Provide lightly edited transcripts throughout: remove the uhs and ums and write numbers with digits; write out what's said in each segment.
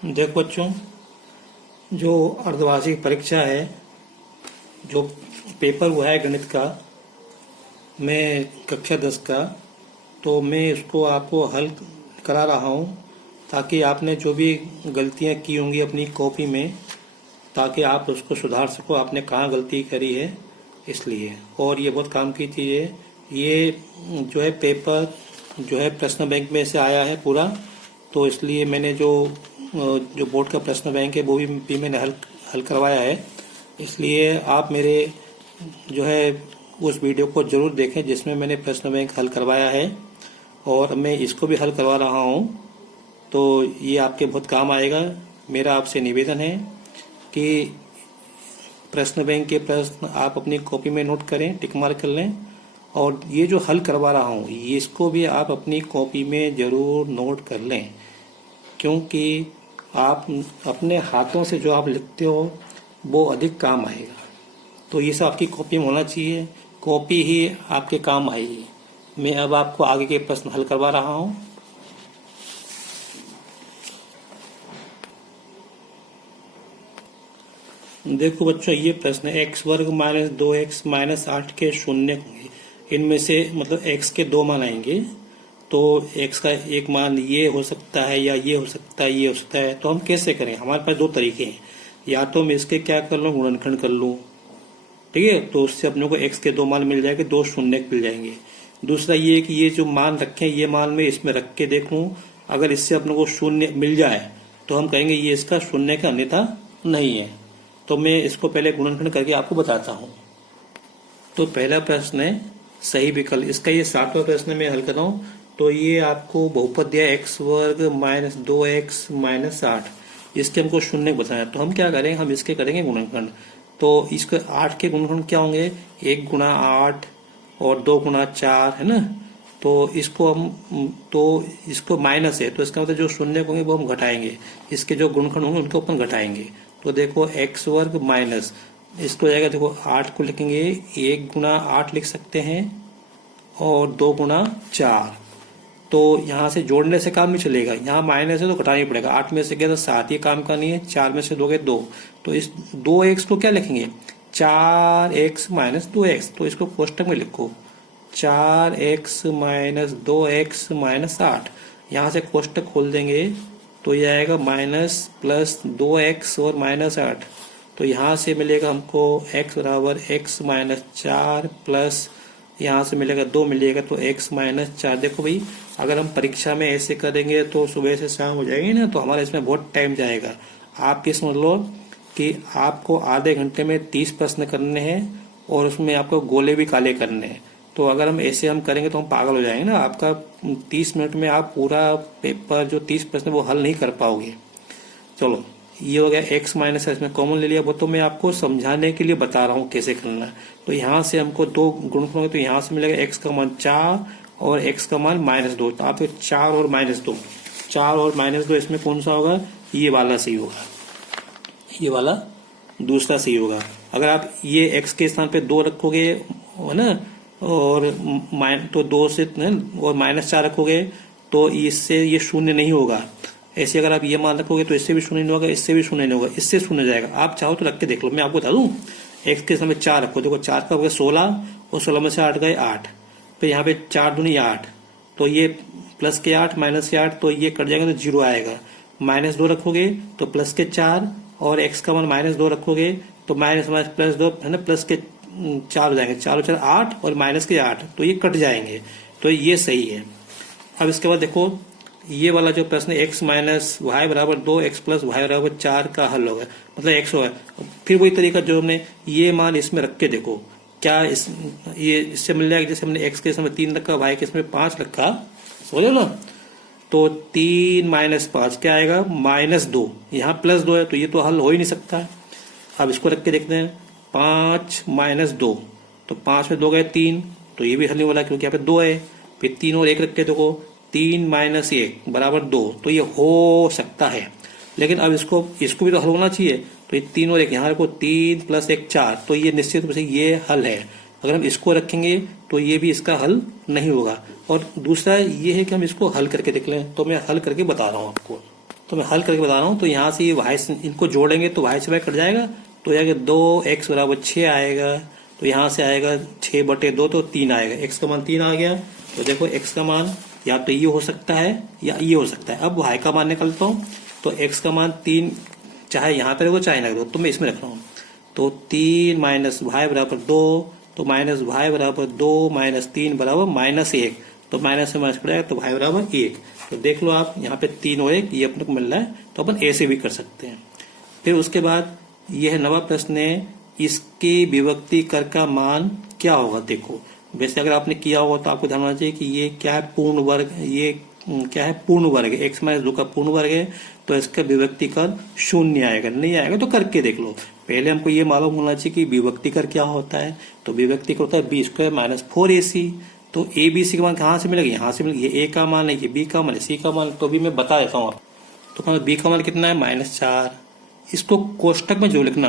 देखो बच्चों, जो अर्धवार्षिक परीक्षा है, जो पेपर हुआ है गणित का, मैं कक्षा 10 का, तो मैं इसको आपको हल करा रहा हूँ ताकि आपने जो भी गलतियाँ की होंगी अपनी कॉपी में, ताकि आप उसको सुधार सको, आपने कहाँ गलती करी है इसलिए। और ये बहुत काम की चीज़ है। ये जो है पेपर जो है प्रश्न बैंक में से आया है पूरा, तो इसलिए मैंने जो बोर्ड का प्रश्न बैंक है वो भी मैंने हल करवाया है। इसलिए आप मेरे जो है उस वीडियो को ज़रूर देखें जिसमें मैंने प्रश्न बैंक हल करवाया है, और मैं इसको भी हल करवा रहा हूँ, तो ये आपके बहुत काम आएगा। मेरा आपसे निवेदन है कि प्रश्न बैंक के प्रश्न आप अपनी कॉपी में नोट करें, टिक मार्क कर लें, और ये जो हल करवा रहा हूँ इसको भी आप अपनी कॉपी में ज़रूर नोट कर लें, क्योंकि आप अपने हाथों से जो आप लिखते हो वो अधिक काम आएगा। तो ये सब आपकी कॉपी में होना चाहिए, कॉपी ही आपके काम आएगी। मैं अब आपको आगे के प्रश्न हल करवा रहा हूँ। देखो बच्चों, ये प्रश्न है x वर्ग माइनस 2x माइनस 8 के शून्य होंगे। इनमें से मतलब x के दो मान आएंगे, तो x का एक मान ये हो सकता है या ये हो सकता है, ये हो सकता है। तो हम कैसे करें? हमारे पास दो तरीके हैं, या तो मैं इसके क्या कर लूँ, गुणनखंड कर लूँ, ठीक है, तो उससे अपने को x के दो मान मिल जाएंगे, दो शून्य मिल जाएंगे। दूसरा ये कि ये जो मान रखे ये मान मैं इसमें रख के देख लूँ, अगर इससे अपने को शून्य मिल जाए तो हम कहेंगे ये इसका शून्य का अन्यथा नहीं है। तो मैं इसको पहले गुणनखंड करके आपको बताता हूँ। तो पहला प्रश्न है सही विकल्प, इसका ये 7वां प्रश्न मैं हल कर रहा हूँ। तो ये आपको बहुपद दिया x वर्ग माइनस 2x माइनस 8, इसके हमको शून्य बताना है। तो हम क्या करेंगे, हम इसके करेंगे गुणनखंड। तो इसके 8 के गुणनखंड क्या होंगे, 1 गुणा 8 और 2 गुणा 4 है ना। तो इसको माइनस है, तो इसका मतलब जो शून्य होंगे वो हम घटाएंगे, इसके जो गुणनखंड होंगे उनको अपन घटाएंगे। तो देखो x वर्ग माइनस, इसको जाएगा, देखो 8 को लिखेंगे 1 गुणा 8 लिख सकते हैं और 2 गुणा 4। तो यहाँ से जोड़ने से काम नहीं चलेगा, यहाँ माइनस है तो घटाना ही पड़ेगा। 8 में से गया तो 7, ये काम का नहीं है। 4 में से 2 गए 2, तो इस 2x को क्या लिखेंगे, 4x माइनस 2x। तो इसको कोष्टक में लिखो, 4x माइनस 2x माइनस 8। यहाँ से कोष्टक खोल देंगे तो ये आएगा माइनस प्लस 2x और माइनस 8। तो यहाँ से मिलेगा हमको x बराबर x माइनस 4 प्लस यहाँ से मिलेगा 2 मिलेगा, तो x माइनस 4। देखो भाई, अगर हम परीक्षा में ऐसे करेंगे तो सुबह से शाम हो जाएगी ना, तो हमारा इसमें बहुत टाइम जाएगा। आप ये समझ लो कि आपको आधे घंटे में 30 प्रश्न करने हैं और उसमें आपको गोले भी काले करने हैं। तो अगर हम ऐसे करेंगे तो हम पागल हो जाएंगे ना। आपका 30 मिनट में आप पूरा पेपर जो 30 प्रश्न वो हल नहीं कर पाओगे। चलो, ये हो गया x माइनस, इसमें कॉमन ले लिया, वो तो मैं आपको समझाने के लिए बता रहा हूँ कैसे करना है। तो यहाँ से हमको दो गुणनखंड होंगे, तो यहाँ से मिलेगा x का मान 4 और x का मान -2। तो आप 4 और -2, 4 और -2 इसमें कौन सा होगा, ये वाला सही होगा, ये वाला दूसरा सही होगा। अगर आप ये x के स्थान पे 2 रखोगे है ना, और तो 2 से और -4 रखोगे तो इससे ये शून्य नहीं होगा। ऐसे अगर आप ये मान रखोगे तो इससे भी शून्य नहीं होगा, इससे भी शून्य नहीं होगा, इससे शून्य जाएगा। आप चाहो तो रख के देख लो, मैं आपको बता दूं। x के समय 4 रखो, देखो 4 का हो गया 16 और 16 में से 8 गए 8, फिर यहाँ पे 4 दूनी 8, तो ये प्लस के 8 माइनस के 8, तो ये कट जाएगा तो 0 आएगा। -2 रखोगे तो प्लस के 4 और x का मान -2 रखोगे तो माइनस प्लस 2 है ना, प्लस के 4 हो जाएंगे, 4 4 8 और माइनस के 8, तो ये कट जाएंगे, तो ये सही है। अब इसके बाद देखो ये वाला जो प्रश्न x माइनस वाई बराबर 2 x प्लस वाई बराबर 4 का हल होगा, मतलब x होगा। फिर वही तरीका जो हमने ये मान इसमें रख के देखो क्या ये इससे मिल जाएगा। जैसे हमने x के समय 3 रखा, y के समय 5 रखा, समझो ना। तो 3 माइनस 5 क्या आएगा, -2। यहाँ +2 है तो ये तो हल हो ही नहीं सकता। अब इसको रख के देखते हैं, 5 माइनस 2, तो 5 में 2 गए 3, तो ये भी हल नहीं वाला क्योंकि यहाँ पे 2 है। फिर 3 और 1 रख के देखो, 3 माइनस 1 बराबर 2, तो ये हो सकता है। लेकिन अब इसको भी तो हल होना चाहिए। तो ये 3 और 1 यहाँ रखो, 3 प्लस 1 4, तो ये निश्चित रूप से ये हल है। अगर हम इसको रखेंगे तो ये भी इसका हल नहीं होगा। और दूसरा ये है कि हम इसको हल करके देख लें, तो मैं हल करके बता रहा हूँ आपको। तो मैं हल करके बता रहा हूँ। तो यहाँ से ये वाई इनको जोड़ेंगे तो वाई से वाई कट जाएगा, तो आएगा 2x बराबर 6 आएगा। तो यहाँ से आएगा 6/2 तो 3 आएगा। x का मान 3 आ गया। तो देखो x का मान या तो ये हो सकता है या ये हो सकता है। अब y का मान निकालता हूँ। तो x का मान 3 चाहे यहाँ पे रखो चाहे ना रखो, तो मैं इसमें रख रहा हूँ। तो 3 माइनस वाई बराबर 2, तो माइनस वाई बराबर 2 माइनस 3 बराबर -1। तो माइनस से माइनस पड़ेगा तो वाई बराबर 1। तो देख लो आप यहाँ पे 3 और 1 ये अपने को मिल रहा है, तो अपन ऐसे भी कर सकते हैं। फिर उसके बाद यह नवा प्रश्न है, इसकी विभक्ति कर का मान क्या होगा। देखो वैसे अगर आपने किया होगा तो आपको ध्यान होना चाहिए कि ये क्या है, पूर्ण वर्ग। ये क्या है, पूर्ण वर्ग है, x माइनस 2 का पूर्ण वर्ग है। तो इसका विभक्ति कर 0 आएगा, नहीं आएगा तो करके देख लो। पहले हमको ये मालूम होना चाहिए कि विभक्ति कर क्या होता है। तो विभक्ति कर होता है b² माइनस 4ac। तो a b c का मान कहाँ से मिलेगा, यहाँ से मिलेगा। ये a का मान है, ये b का मान है, c का मान तो भी मैं बता देता हूँ। तो b का मान कितना है, -4। इसको कोष्टक में जो लिखना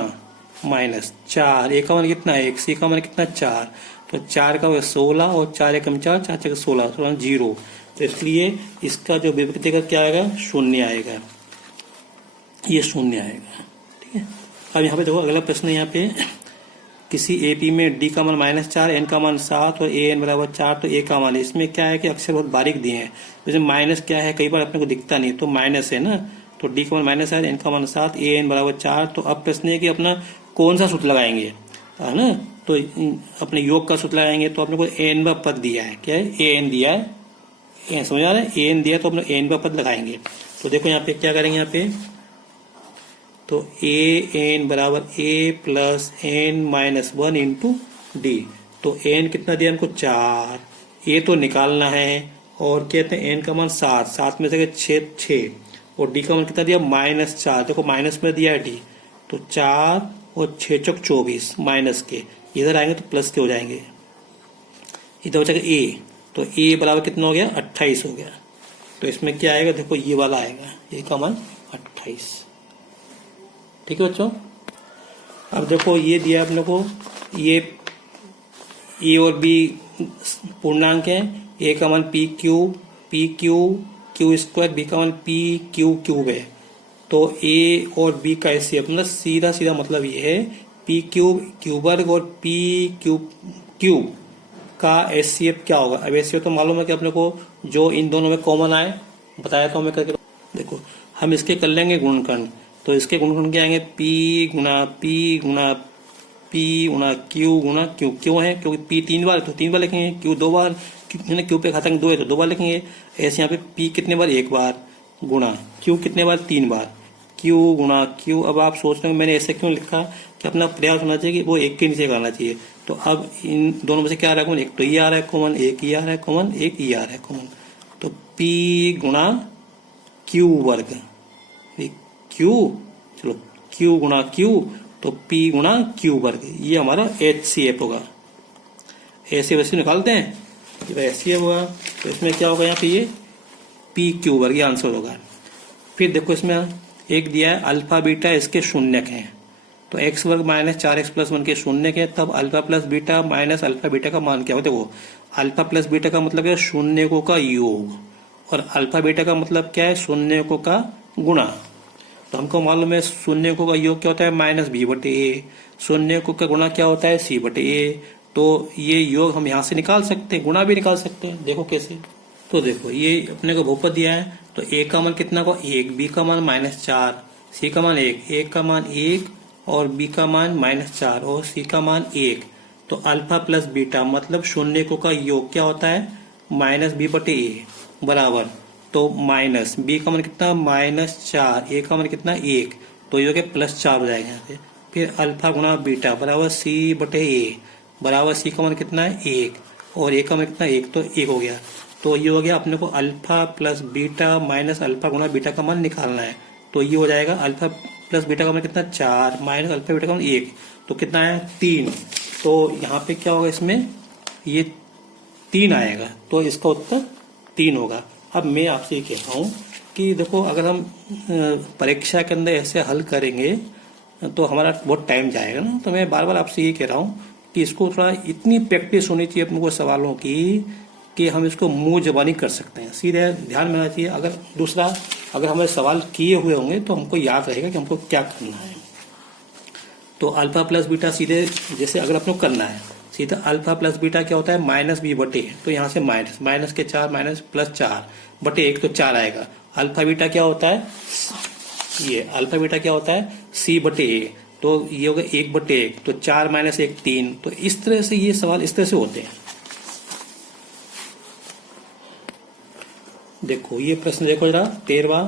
-4। a का मान कितना है 1, c का मान कितना 4। तो 4 का 16 और 4 एकम 4, 4 4 16, 0। तो इसलिए इसका जो विभक्ति का क्या आएगा, 0 आएगा। ये 0 आएगा, ठीक है। अब यहाँ पे देखो अगला प्रश्न है। यहाँ पे किसी एपी में डी का मान -4, एन का मान 7 और ए एन बराबर 4, तो ए का मान, इसमें क्या है कि अक्षर बहुत बारीक दिए हैं। जैसे माइनस क्या है, कई बार अपने को दिखता नहीं, तो माइनस है ना। तो डी का मान -8, एन का मान 7, ए एन बराबर 4। तो अब प्रश्न है कि अपना कौन सा सूत्र लगाएंगे, है ना। तो अपने योग का सूत्र लगाएंगे। तो अपने को एन व पद दिया है, क्या है, ए एन दिया है, ए समझ आ रहा है, ए एन दिया, तो अपने एन व पद लगाएंगे। तो देखो यहाँ पे क्या करेंगे, यहाँ पे तो ए एन बराबर a plus n minus 1 into d. तो एन कितना दिया हमको 4, ए तो निकालना है, और कहते हैं एन का मान 7, 7 में से 6, और डी का मान कितना दिया -4। देखो माइनस में दिया है डी, तो 4 और 6 चौक 24 माइनस के, इधर आएंगे तो प्लस के हो जाएंगे। इधर बचेगा ए, तो ए बराबर कितना हो गया 28 हो गया। तो इसमें क्या आएगा, देखो ये वाला आएगा, ए का मान 28। ठीक है बच्चों। अब देखो ये दिया अपने को, ये ए और बी पूर्णांक है। ए का मान पी क्यू स्क्वायर, बी का मान पी क्यूब है। तो ए और बी का एचसीएफ मतलब सीधा सीधा मतलब ये है पी क्यूब वर्ग और पी क्यूब का एचसीएफ क्या होगा। अब एचसीएफ तो मालूम है कि अपने को जो इन दोनों में कॉमन आए, बताया तो हमें करके। देखो हम इसके कर लेंगे गुणनखंड। तो इसके गुणनखंड क्या आएंगे, पी गुना क्यू गुना क्यू। क्यों है, क्योंकि पी 3 बार तो 3 बार लिखेंगे, क्यू 2 बार, क्यू पे खाता 2 है तो 2 बार लिखेंगे। ऐसे यहाँ पे पी कितने बार, 1 बार, गुना क्यू कितने बार, 3 बार, क्यू गुना क्यू। अब आप सोच रहे हो मैंने ऐसे क्यों लिखा, कि अपना प्रयास होना चाहिए कि वो एक के नीचे करना चाहिए। तो अब इन दोनों में से क्या आ रहा है कॉमन, एक तो ये आ रहा है कॉमन, एक ये आ रहा है कॉमन, एक ये आ रहा है कॉमन। तो पी गुना क्यू वर्ग, क्यू, चलो क्यू गुना क्यू, तो पी गुना क्यू वर्ग, ये हमारा एचसीएफ होगा। ऐसे वैसे निकालते हैं, एचसीएफ होगा। तो इसमें क्या होगा, यहाँ पे ये पी क्यू वर्ग, ये आंसर होगा। फिर देखो इसमें एक दिया है अल्फा बीटा इसके शून्यक हैं। तो एक्स वर्ग माइनस 4x प्लस 1 के शून्यक है, तब alpha plus beta minus alpha beta का मान क्या होता है। देखो अल्फा प्लस बीटा का मतलब है शून्यकों का योग, और अल्फा बीटा का मतलब क्या है, शून्यकों का गुणा। तो हमको मालूम है शून्यकों का योग क्या होता है, -b/a। शून्यकों का गुणा क्या होता है, c/a। तो ये योग हम यहाँ से निकाल सकते हैं, गुणा भी निकाल सकते हैं। देखो कैसे, तो देखो ये अपने को बहुपद दिया है। तो a का मान कितना को 1, b का मान -4, c का मान 1, a का मान 1 और b का मान -4 और c का मान 1। तो अल्फा प्लस बीटा मतलब शून्यकों का योग क्या होता है, -b/a बराबर, तो माइनस b का मान कितना -4, a का मान कितना 1, तो ये +4 हो जाएगा यहाँ से। फिर अल्फा गुणा बीटा बराबर c/a बराबर c का मान कितना है 1 और a का मान कितना 1, तो 1 हो गया। तो ये हो गया अपने को alpha plus beta minus alpha गुणा बीटा का मान निकालना है। तो ये हो जाएगा अल्फा प्लस बीटा का मान कितना 4 माइनस अल्फा बीटा का मान 1, तो कितना है 3। तो यहाँ पे क्या होगा, इसमें ये 3 आएगा, तो इसका उत्तर 3 होगा। अब मैं आपसे ये कहता हूँ कि देखो अगर हम परीक्षा के अंदर ऐसे हल करेंगे तो हमारा बहुत टाइम जाएगा ना। तो मैं बार बार आपसे ये कह रहा हूँ कि इसको थोड़ा इतनी प्रैक्टिस होनी चाहिए अपने को सवालों की कि हम इसको मुंह जबानी कर सकते हैं, सीधे ध्यान में आना चाहिए। अगर दूसरा अगर हमारे सवाल किए हुए होंगे तो हमको याद रहेगा कि हमको क्या करना है। तो अल्फा प्लस बीटा सीधे जैसे अगर अपने को करना है सीधा अल्फा प्लस बीटा क्या होता है माइनस बी बटे, तो यहाँ से माइनस माइनस के 4 माइनस प्लस 4 बटे 1 तो 4 आएगा। अल्फा बीटा क्या होता है, ये अल्फा बीटा क्या होता है सी बटे ए, तो ये होगा 1 बटे 1, तो 4 माइनस 1 3। तो इस तरह से ये सवाल इस तरह से होते हैं। देखो ये प्रश्न देखो जरा 13वां,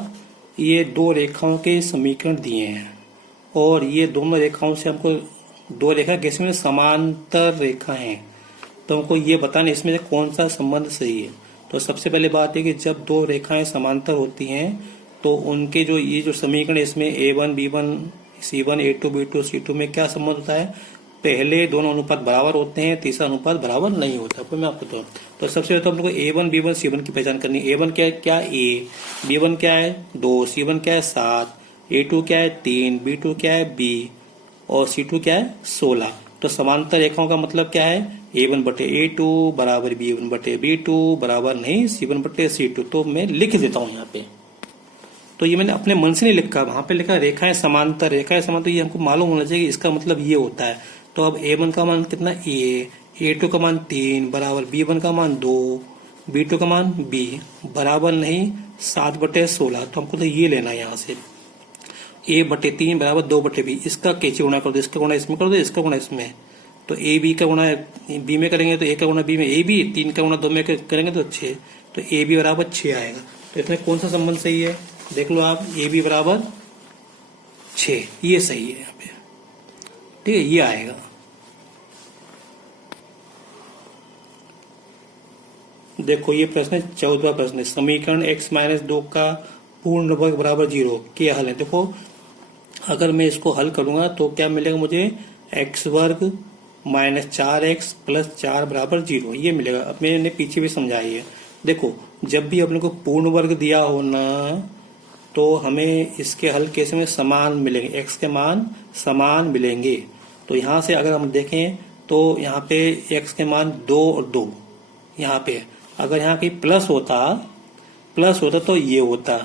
ये दो रेखाओं के समीकरण दिए हैं और ये दोनों रेखाओं से हमको दो रेखा किसी में समांतर रेखा हैं, तो हमको ये बताना इसमें से कौन सा संबंध सही है। तो सबसे पहले बात है कि जब दो रेखाएं समांतर होती हैं तो उनके जो ये जो समीकरण इसमें A1 B1 C1 A2 B2 C2 में क्या संबंध होता है, पहले दोनों अनुपात बराबर होते हैं, तीसरा अनुपात बराबर नहीं होता। तो मैं आपको बताऊँ तो सबसे पहले तो हम लोग को A1 B1 C1 की पहचान करनी है। A1 क्या है, क्या A, B1 क्या है 2, C1 क्या है 7, A2 क्या है 3, B2 क्या है B और C2 क्या है 16। तो समांतर रेखाओं का मतलब क्या है, A1 बटे A2 बराबर B1 बटे B2 बराबर नहीं C1 बटे C2। तो मैं लिख देता हूँ यहाँ पे, तो ये मैंने अपने मन से नहीं लिखा, वहां पे लिखा रेखाएं समांतर, रेखाएं समांतर, ये हमको मालूम होना चाहिए कि इसका मतलब ये होता है। तो अब A1 का मान कितना A, A2 का मान 3 बराबर B1 का मान 2, B2 का मान B बराबर नहीं 7 बटे 16। तो हमको तो ये लेना है यहाँ से A बटे 3 बराबर 2 बटे B, इसका कैसे गुणा कर दो, इसका गुणा इसमें कर दो, इसका गुणा इसमें, तो A B का गुणा B में करेंगे तो A का गुणा B में AB, 3 का गुणा 2 में करेंगे तो 6, तो AB बराबर 6 आएगा। तो इसमें कौन सा संबंध सही है, देख लो आप, AB बराबर 6, ये सही है यहाँ पे, ठीक है, ये आएगा। देखो ये प्रश्न 14वां प्रश्न है, समीकरण x माइनस 2 का पूर्ण वर्ग बराबर 0 क्या हल है। देखो अगर मैं इसको हल करूंगा तो क्या मिलेगा मुझे, x वर्ग माइनस 4x प्लस 4 बराबर 0 ये मिलेगा। अब मैंने पीछे भी समझाई है। देखो जब भी अपने को पूर्ण वर्ग दिया हो ना तो हमें इसके हल कैसे में समान मिलेंगे, x के मान समान मिलेंगे। तो यहाँ से अगर हम देखें तो यहाँ पे x के मान 2 और 2, यहाँ पे अगर यहाँ कहीं प्लस होता तो ये होता,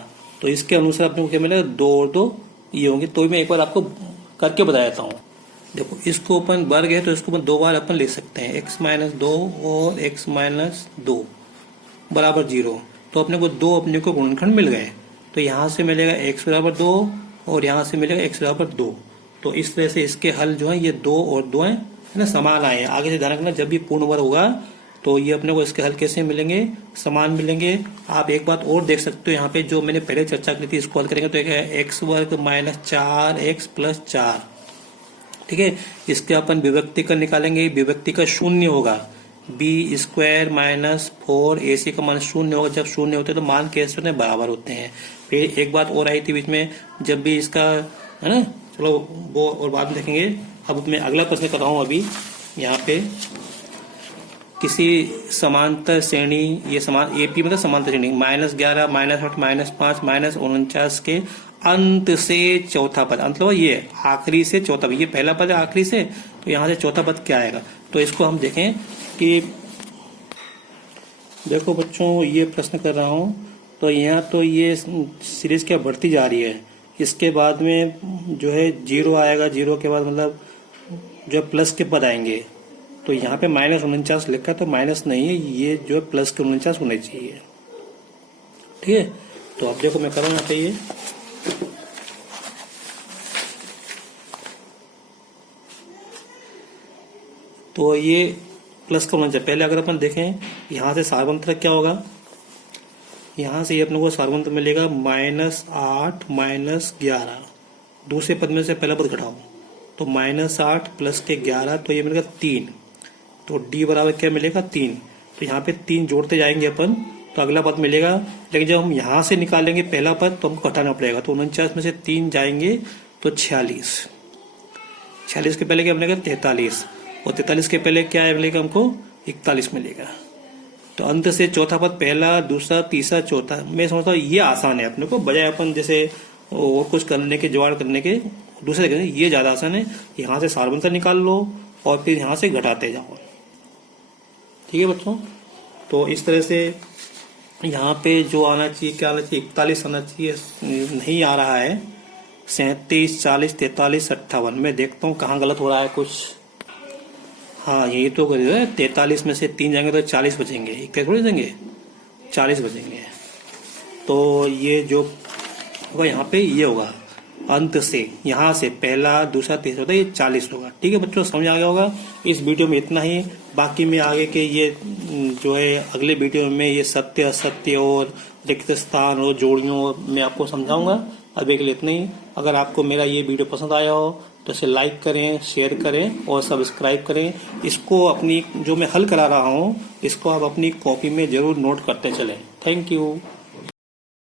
तो इसके अनुसार अपने को क्या मिलेगा 2 और 2 ये होंगे। तो मैं एक बार आपको करके बता देता हूँ। देखो इसको अपन वर्ग है तो इसको अपन 2 बार अपन ले सकते हैं, x माइनस 2 और x माइनस 2 बराबर 0। तो अपने को 2 अपने को गुणनखंड मिल गए, तो यहाँ से मिलेगा x बराबर 2 और यहाँ से मिलेगा x बराबर 2। तो इस तरह से इसके हल जो है ये 2 और 2 है ना, समान आए हैं। आगे से ध्यान रखना जब भी पूर्ण वर्ग होगा तो ये अपने को इसके हल कैसे मिलेंगे, समान मिलेंगे। आप एक बात और देख सकते हो यहाँ पे जो मैंने पहले चर्चा की थी, इसको हल करेंगे तो एक है x वर्ग माइनस 4x प्लस 4, ठीक है। इसके अपन विभक्ति का निकालेंगे, विभक्ति का शून्य होगा, b स्क्वायर माइनस 4ac का मान शून्य होगा। जब शून्य होते हैं तो मान कैसे होते हैं, बराबर होते हैं। फिर एक बात और आई थी बीच में, जब भी इसका है ना, चलो वो और बाद में देखेंगे। अब मैं अगला प्रश्न कर रहा हूँ अभी यहाँ पे, किसी समांतर श्रेणी, ये समान AP मतलब समांतर श्रेणी -11 -8 -5 -49 के अंत से चौथा पद, अंत मतलब ये आखिरी से चौथा पद, ये पहला पद है आखिरी से, तो यहाँ से चौथा पद क्या आएगा। तो इसको हम देखें कि देखो बच्चों ये प्रश्न कर रहा हूँ, तो यहाँ तो ये सीरीज क्या बढ़ती जा रही है, इसके बाद में जो है 0 आएगा, 0 के बाद मतलब जो प्लस के पद आएंगे। तो यहाँ पे -49 लिखा तो माइनस नहीं है, ये जो प्लस के 49 होने चाहिए, ठीक है। तो अब देखो मैं कर रहा हूँ यहाँ पे ये, तो ये प्लस का 49, पहले अगर अपन देखें यहाँ से सार्वंतरक क्या होगा, यहाँ से ये अपने को सार्वंतर मिलेगा -8 -11, दूसरे पद में से पहला पद घटाओ तो -8 प्लस के 11, तो ये मिलेगा 3, तो d बराबर क्या मिलेगा 3। तो यहाँ पे 3 जोड़ते जाएंगे अपन तो अगला पद मिलेगा, लेकिन जब हम यहाँ से निकालेंगे पहला पद तो हमको घटाना पड़ेगा। तो 49 में से 3 जाएंगे तो 46, 46 के पहले क्या मिलेगा 43, और 43 के पहले क्या मिलेगा हमको 41 मिलेगा। तो अंत से चौथा पद पहला दूसरा तीसरा चौथा, मैं समझता हूँ ये आसान है अपने को, बजाय अपन जैसे और कुछ करने के जुगाड़ करने के दूसरे करने, ये ज्यादा आसान है। यहाँ से सार्वंतर निकाल लो और फिर यहाँ से घटाते जाओ, ठीक है बच्चों। तो इस तरह से यहाँ पे जो आना चाहिए, क्या आना चाहिए, 41 आना चाहिए, नहीं आ रहा है। 37, 40, 43, 58 में देखता हूँ कहाँ गलत हो रहा है कुछ। हाँ यही तो कर 43 में से 3 जाएंगे तो 40 बचेंगे, एक थोड़ी बचेंगे, 40 बचेंगे। तो ये जो होगा यहाँ पे ये होगा अंत से, यहाँ से पहला दूसरा तीसरा होता है, ये 40 होगा। ठीक है बच्चों, समझ आ गया होगा। इस वीडियो में इतना ही। बाकी मैं आगे के ये जो है अगले वीडियो में ये सत्य असत्य और रिक्त स्थान और जोड़ियों मैं आपको समझाऊंगा। अभी के लिए इतना ही। अगर आपको मेरा ये वीडियो पसंद आया हो तो इसे लाइक करें, शेयर करें और सब्सक्राइब करें। इसको अपनी जो मैं हल करा रहा हूँ इसको आप अपनी कॉपी में जरूर नोट करते चलें। Thank you.